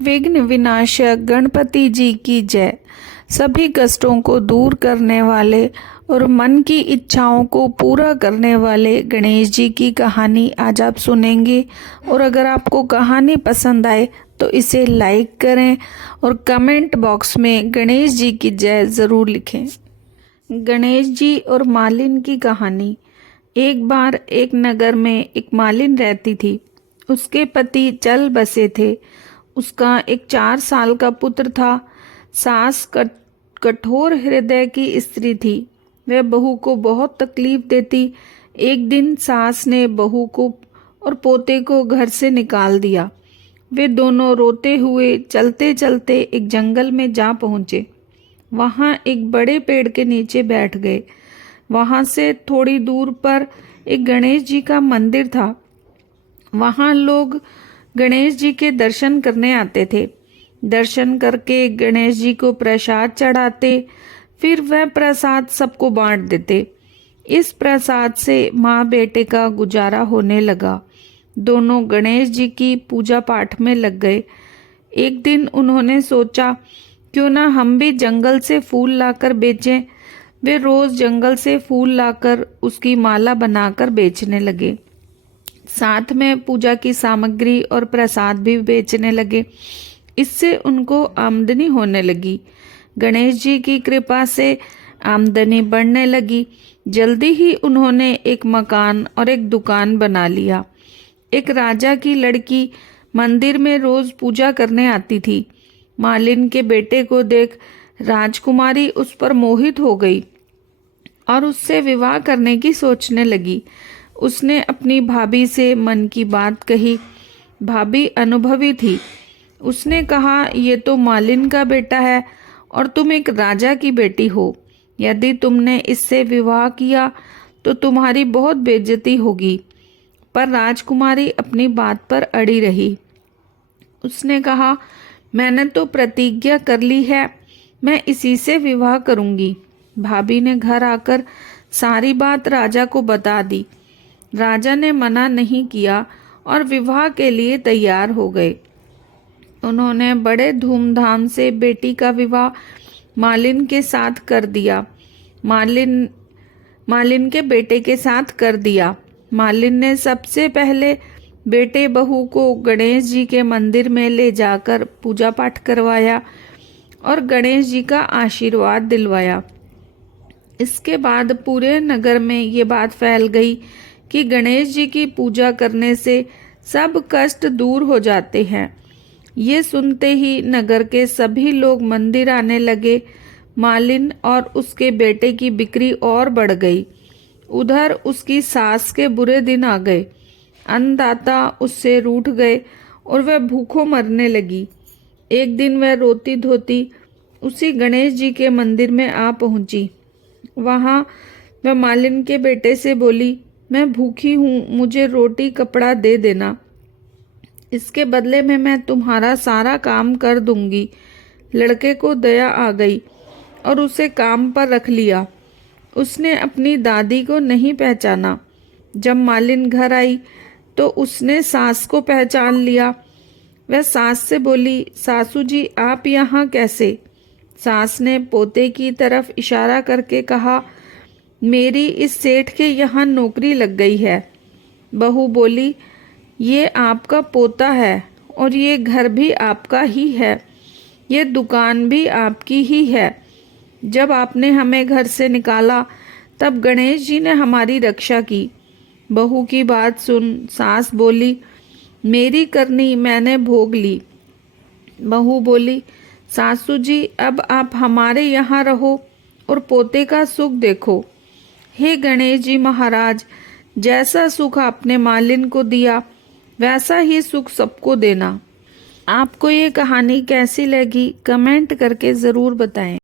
विघ्न विनाशक गणपति जी की जय। सभी कष्टों को दूर करने वाले और मन की इच्छाओं को पूरा करने वाले गणेश जी की कहानी आज आप सुनेंगे। और अगर आपको कहानी पसंद आए तो इसे लाइक करें और कमेंट बॉक्स में गणेश जी की जय ज़रूर लिखें। गणेश जी और मालिन की कहानी। एक बार एक नगर में एक मालिन रहती थी। उसके पति चल बसे थे। उसका एक 4 साल का पुत्र था। सास कठोर हृदय की स्त्री थी। वह बहू को बहुत तकलीफ देती। एक दिन सास ने बहू को और पोते को घर से निकाल दिया। वे दोनों रोते हुए चलते चलते एक जंगल में जा पहुँचे। वहाँ एक बड़े पेड़ के नीचे बैठ गए। वहाँ से थोड़ी दूर पर एक गणेश जी का मंदिर था। वहाँ लोग गणेश जी के दर्शन करने आते थे। दर्शन करके गणेश जी को प्रसाद चढ़ाते, फिर वह प्रसाद सबको बांट देते। इस प्रसाद से माँ बेटे का गुजारा होने लगा। दोनों गणेश जी की पूजा पाठ में लग गए। एक दिन उन्होंने सोचा, क्यों ना हम भी जंगल से फूल लाकर बेचें। वे रोज जंगल से फूल लाकर उसकी माला बनाकर बेचने लगे। साथ में पूजा की सामग्री और प्रसाद भी बेचने लगे। इससे उनको आमदनी होने लगी। गणेश जी की कृपा से आमदनी बढ़ने लगी। जल्दी ही उन्होंने एक मकान और एक दुकान बना लिया। एक राजा की लड़की मंदिर में रोज पूजा करने आती थी। मालिन के बेटे को देख राजकुमारी उस पर मोहित हो गई और उससे विवाह करने की सोचने लगी। उसने अपनी भाभी से मन की बात कही। भाभी अनुभवी थी। उसने कहा, ये तो मालिन का बेटा है और तुम एक राजा की बेटी हो। यदि तुमने इससे विवाह किया तो तुम्हारी बहुत बेइज्जती होगी। पर राजकुमारी अपनी बात पर अड़ी रही। उसने कहा, मैंने तो प्रतिज्ञा कर ली है, मैं इसी से विवाह करूंगी। भाभी ने घर आकर सारी बात राजा को बता दी। राजा ने मना नहीं किया और विवाह के लिए तैयार हो गए। उन्होंने बड़े धूमधाम से बेटी का विवाह मालिन के साथ कर दिया। मालिन के बेटे के साथ कर दिया। मालिन ने सबसे पहले बेटे बहू को गणेश जी के मंदिर में ले जाकर पूजा पाठ करवाया और गणेश जी का आशीर्वाद दिलवाया। इसके बाद पूरे नगर में ये बात फैल गई कि गणेश जी की पूजा करने से सब कष्ट दूर हो जाते हैं। ये सुनते ही नगर के सभी लोग मंदिर आने लगे। मालिन और उसके बेटे की बिक्री और बढ़ गई। उधर उसकी सास के बुरे दिन आ गए। अन्नदाता उससे रूठ गए और वह भूखों मरने लगी। एक दिन वह रोती धोती उसी गणेश जी के मंदिर में आ पहुंची। वहां वह मालिन के बेटे से बोली, मैं भूखी हूँ, मुझे रोटी कपड़ा दे देना। इसके बदले में मैं तुम्हारा सारा काम कर दूंगी। लड़के को दया आ गई और उसे काम पर रख लिया। उसने अपनी दादी को नहीं पहचाना। जब मालिन घर आई तो उसने सास को पहचान लिया। वह सास से बोली, सासू जी आप यहाँ कैसे? सास ने पोते की तरफ इशारा करके कहा, मेरी इस सेठ के यहाँ नौकरी लग गई है। बहू बोली, ये आपका पोता है और ये घर भी आपका ही है, ये दुकान भी आपकी ही है। जब आपने हमें घर से निकाला तब गणेश जी ने हमारी रक्षा की। बहू की बात सुन सास बोली, मेरी करनी मैंने भोग ली। बहू बोली, सासू जी अब आप हमारे यहाँ रहो और पोते का सुख देखो। हे गणेश जी महाराज, जैसा सुख आपने मालिन को दिया वैसा ही सुख सबको देना। आपको ये कहानी कैसी लगी कमेंट करके ज़रूर बताएं।